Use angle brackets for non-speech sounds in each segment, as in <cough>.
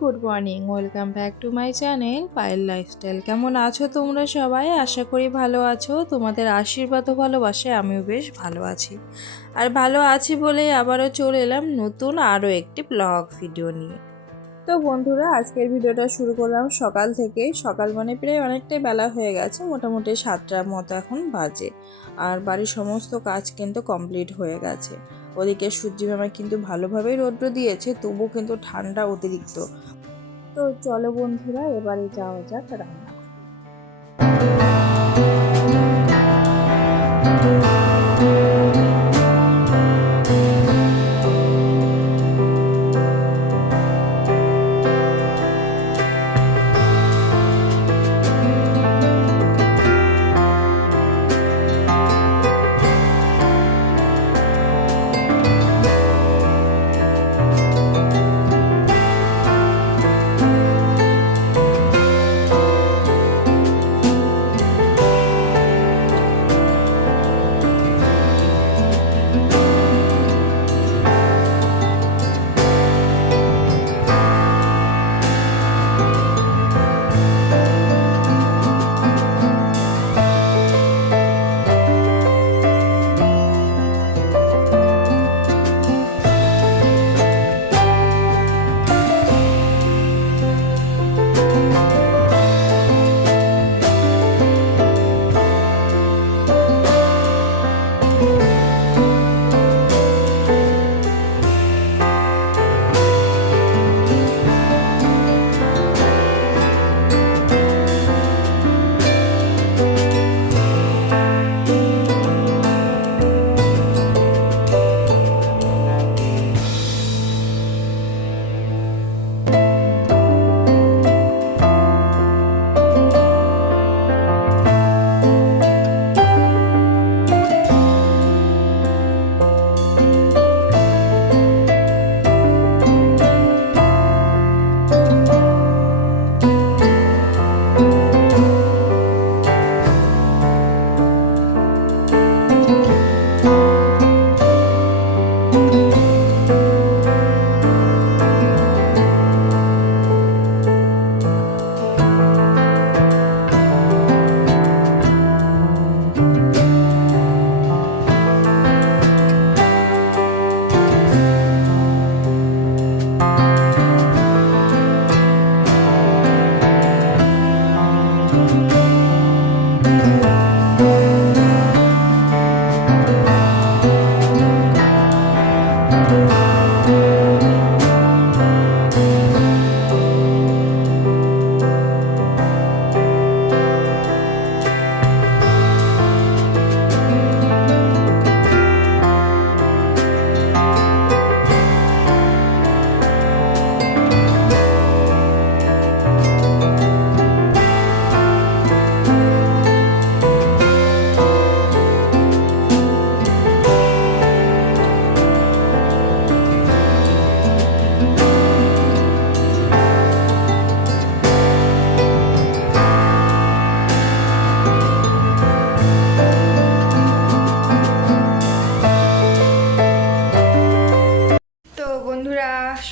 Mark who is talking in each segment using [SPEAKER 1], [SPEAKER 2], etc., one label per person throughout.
[SPEAKER 1] Good morning welcome back to my channel Payel lifestyle কেমন আছো তোমরা সবাই? আশা করি ভালো আছো। তোমাদের আশীর্বাদ ও ভালোবাসায় আমিও বেশ ভালো আছি। আর ভালো আছি বলে আবারও চলে এলাম নতুন আরও একটি ব্লগ ভিডিও নিয়ে। তো বন্ধুরা, আজকের ভিডিওটা শুরু করলাম সকাল থেকে। সকাল মানে প্রায় অনেকটাই বেলা হয়ে গেছে, মোটামুটি সাতটার মতো এখন বাজে। আর বাড়ির সমস্ত কাজ কিন্তু কমপ্লিট হয়ে গেছে। ওদিকে সূর্যি মামা কিন্তু ভালোভাবেই রৌদ্র দিয়েছে, তবুও কিন্তু ঠান্ডা অতিরিক্ত। তো চলো বন্ধুরা, এবারে যাওয়া যাক রান্না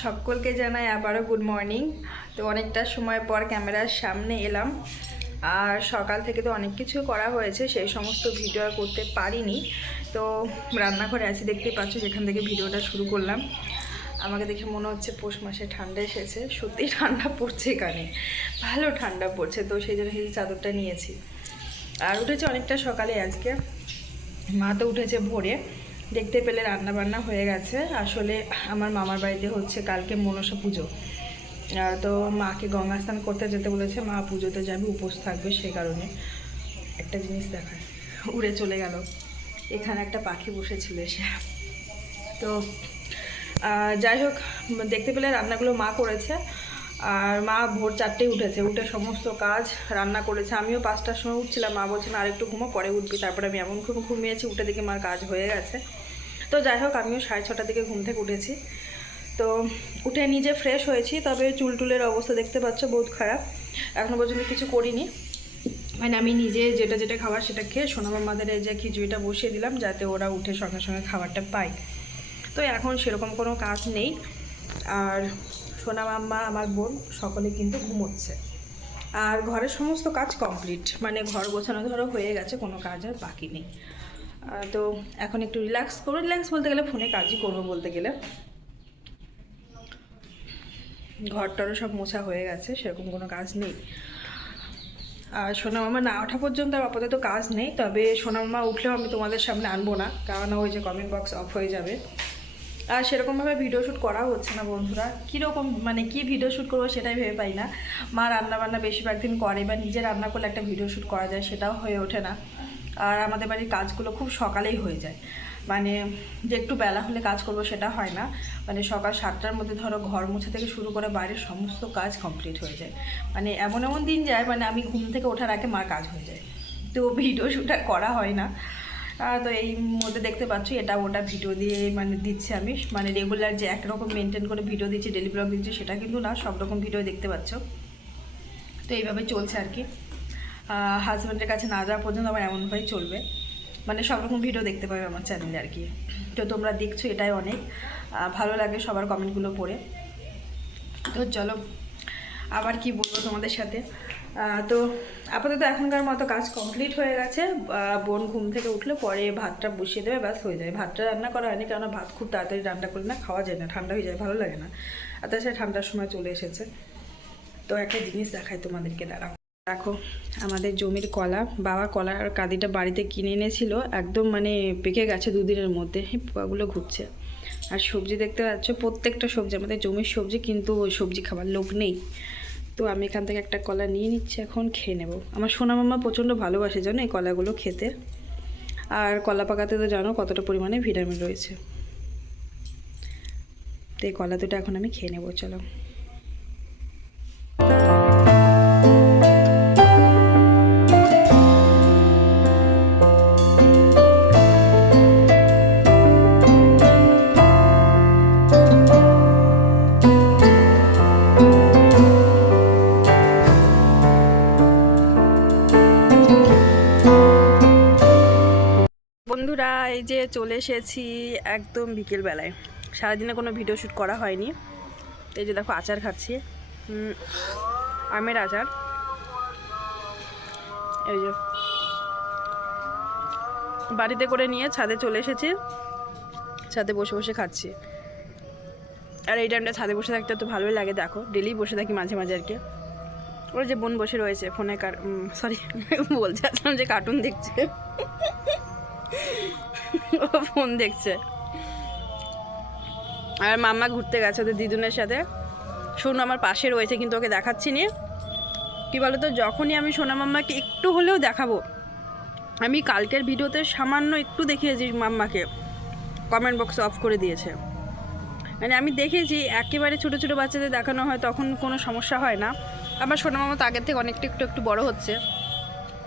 [SPEAKER 1] সকলকে জানাই আবারও গুড মর্নিং তো অনেকটা সময় পর ক্যামেরার সামনে এলাম। আর সকাল থেকে তো অনেক কিছু করা হয়েছে, সেই সমস্ত ভিডিও আর করতে পারিনি। তো রান্নাঘরে আছি, দেখতেই পাচ্ছ যেখান থেকে ভিডিওটা শুরু করলাম। আমাকে দেখে মনে হচ্ছে পৌষ মাসে ঠান্ডা এসেছে, সত্যি ঠান্ডা পড়ছে এখানে। ভালো ঠান্ডা পড়ছে, তো সেই জন্য সেই চাদরটা নিয়েছি। আর উঠেছে অনেকটা সকালে আজকে। মা তো উঠেছে ভোরে। দেখতে পেলে রান্না বান্না হয়ে গেছে। আসলে আমার মামার বাড়িতে হচ্ছে কালকে মনসা পুজো। তো মাকে গঙ্গা স্নান করতে যেতে বলেছে, মা পুজোতে যাবে, উপোস থাকবে সে কারণে। একটা জিনিস দেখায়, উড়ে চলে গেল। এখানে একটা পাখি বসেছিল সে তো যাই হোক, দেখতে পেলে রান্নাগুলো মা করেছে। আর মা ভোর চারটেই উঠেছে, উঠে সমস্ত কাজ রান্না করেছে। আমিও পাঁচটার সময় উঠছিলাম, মা বলছেন আর একটু ঘুমো, পরে উঠবি। তারপরে আমি এমন ঘুম ঘুমিয়েছি, উঠে দেখি মার কাজ হয়ে গেছে। তো যাই হোক, আমিও সাড়ে ছটার দিকে ঘুম থেকে উঠেছি। তো উঠে নিজে ফ্রেশ হয়েছি, তবে চুল টুলের অবস্থা দেখতে পাচ্ছ, বহুত খারাপ। এখনও পর্যন্ত কিছু করিনি। মানে আমি নিজে যেটা যেটা খাবার সেটা খেয়ে সোনামা মাদের যে খিচুড়িটা বসিয়ে দিলাম, যাতে ওরা উঠে সঙ্গে সঙ্গে খাবারটা পায়। তো এখন সেরকম কোনো কাজ নেই। আর সোনা মাম্মা, আমার বোন, সকলে কিন্তু ঘুমোচ্ছে। আর ঘরের সমস্ত কাজ কমপ্লিট। মানে ঘর গোছানো ধরো হয়ে গেছে, কোনো কাজ আর বাকি নেই। তো এখন একটু রিল্যাক্স করব রিল্যাক্স বলতে গেলে ফোনে কাজই করব বলতে গেলে। ঘরটারও সব মোছা হয়ে গেছে, সেরকম কোনো কাজ নেই। আর সোনা মামা না ওঠা পর্যন্ত আর আপাতত কাজ নেই, তবে সোনা মামা উঠলেও আমি তোমাদের সামনে আনব না, কারণ ওই যে কমেন্ট বক্স অফ হয়ে যাবে। আর সেরকমভাবে ভিডিও শ্যুট করা হচ্ছে না বন্ধুরা। কীরকম মানে কি ভিডিও শ্যুট করব সেটাই ভেবে পাই না। মা রান্না বান্না বেশিরভাগ দিন করে বা নিজে রান্না করলে একটা ভিডিও শ্যুট করা যায় সেটাও হয়ে ওঠে না। আর আমাদের বাড়ির কাজগুলো খুব সকালেই হয়ে যায়। মানে যে একটু বেলা হলে কাজ করব সেটা হয় না। মানে সকাল সাতটার মধ্যে ধরো ঘর মোছা থেকে শুরু করে বাড়ির সমস্ত কাজ কমপ্লিট হয়ে যায়। মানে এমন এমন দিন যায় মানে আমি ঘুম থেকে ওঠার আগে মার কাজ হয়ে যায়। তো ভিডিও শ্যুট করা হয় না। তো এই মধ্যে দেখতে পাচ্ছি, এটা ওটা ভিডিও দিয়ে মানে দিচ্ছি আমি। মানে রেগুলার যে একরকম মেনটেন করে ভিডিও দিচ্ছি ডেলি ব্লগ দিচ্ছি, সেটা কিন্তু না, সব রকম ভিডিও দেখতে পাচ্ছ। তো এইভাবে চলছে আর কি। হাজব্যান্ডের কাছে না যাওয়া পর্যন্ত আমার এমনভাবেই চলবে। মানে সব রকম ভিডিও দেখতে পাবে আমার চ্যানেলে আর কি। তো তোমরা দেখছ, এটাই অনেক। ভালো লাগে সবার কমেন্টগুলো পড়ে। তো চলো, আবার কি বলব তোমাদের সাথে? তো আপাতত এখনকার মতো কাজ কমপ্লিট হয়ে গেছে। বোন ঘুম থেকে উঠলে পরে ভাতটা বসিয়ে দেবে, ব্যাস হয়ে যায়। ভাতটা রান্না করা হয়নি কারণ ভাত খুব তাড়াতাড়ি রান্না করলে না খাওয়া যায় না, ঠান্ডা হয়ে যায়, ভালো লাগে না। আর তাছাড়া ঠান্ডার সময় চলে এসেছে। তো একটা জিনিস দেখায় তোমাদেরকে, দাঁড়াও। দেখো, আমাদের জমির কলা। বাবা কলার কাদিটা বাড়িতে কিনে এনেছিল। একদম মানে পেকে গেছে দুদিনের মধ্যে। পোকাগুলো ঘুরছে। আর সবজি দেখতে পাচ্ছ, প্রত্যেকটা সবজি, আমাদের জমির সবজি কিন্তু সবজি খাবার লোক নেই। তো আমি এখান থেকে একটা কলা নিয়ে নিচ্ছি, এখন খেয়ে নেব। আমার সোনা মামা প্রচণ্ড ভালোবাসে, জানো এই কলাগুলো খেতে। আর কলা পাকাতে তো জানো কতটা পরিমাণে ভিটামিন রয়েছে। তো এই কলা দুটো এখন আমি খেয়ে নেব, চলো। এই যে চলে এসেছি একদম বিকেলবেলায়। সারাদিনে কোনো ভিডিও শ্যুট করা হয়নি। এই যে দেখো আচার খাচ্ছি। আমের আচার। এই যে। বাড়িতে করে নিয়ে ছাদে চলে এসেছি। ছাদে বসে বসে খাচ্ছি। আর এই টাইমটা ছাদে বসে থাকতে তো ভালোই লাগে, দেখো। ডেলি বসে থাকি মাঝে মাঝে আর কি। ওর যে বোন বসে রয়েছে ফোনে কার সরি <laughs> বলতে আসলাম যে কার্টুন দেখছে। ও ফোন দেখছে। আর মাম্মা ঘুরতে গেছে ওদের দিদুনের সাথে। শোনো আমার পাশে রয়েছে, কিন্তু ওকে দেখাচ্ছি নি। কী বলতো, যখনই আমি সোনা মাম্মাকে একটু হলেও দেখাবো, আমি কালকের ভিডিওতে সামান্য একটু দেখিয়েছি মাম্মাকে। কমেন্ট বক্স অফ করে দিয়েছে। মানে আমি দেখেছি, একেবারে ছোটো ছোটো বাচ্চাদের দেখানো হয়, তখন কোনো সমস্যা হয় না। আমার সোনা মামা তো আগের থেকে অনেকটা একটু একটু বড় হচ্ছে।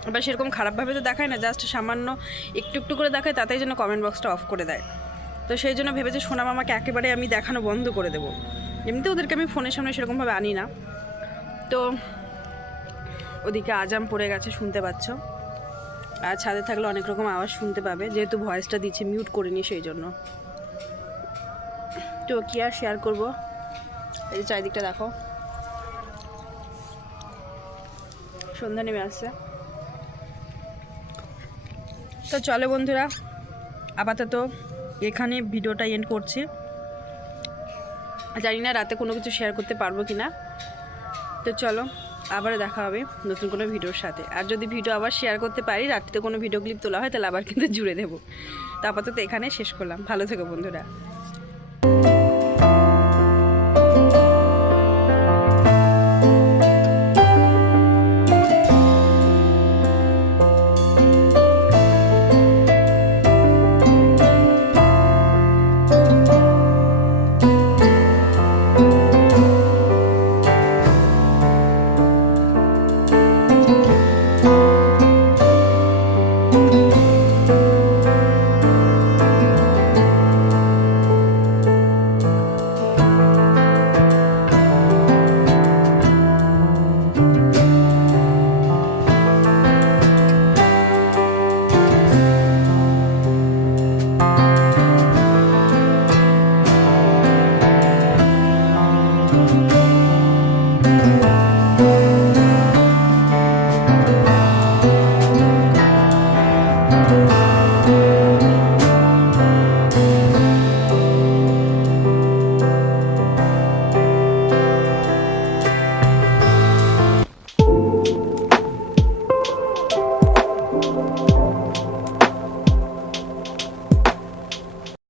[SPEAKER 1] এবার সেরকম খারাপভাবে তো দেখায় না জাস্ট সামান্য একটু একটু করে দেখায়, তাতেই যেন কমেন্ট বক্সটা অফ করে দেয়। তো সেই জন্য ভেবেছে সোনা মামাকে একেবারে আমি দেখানো বন্ধ করে দেবো। এমনিতে ওদেরকে আমি ফোনের সামনে সেরকমভাবে আনি না। তো ওদিকে আজাম পড়ে গেছে, শুনতে পাচ্ছ? আর ছাদে থাকলে অনেক রকম আওয়াজ শুনতে পাবে, যেহেতু ভয়েসটা দিচ্ছে মিউট করে নি সেই জন্য। তো কি আর শেয়ার করব? এই যে চারিদিকটা দেখো। সন্ধ্যা নেমে আসছে। তো চলো বন্ধুরা, আপাতত এখানে ভিডিওটা এন্ড করছি। জানি না রাতে কোনো কিছু শেয়ার করতে পারব কি না তো চলো আবার দেখা হবে নতুন কোনো ভিডিওর সাথে। আর যদি ভিডিও আবার শেয়ার করতে পারি, রাত্রিতে কোনো ভিডিও ক্লিপ তোলা হয়, তাহলে আবার কিন্তু জুড়ে দেবো। তো আপাতত এখানে শেষ করলাম। ভালো থেকো বন্ধুরা।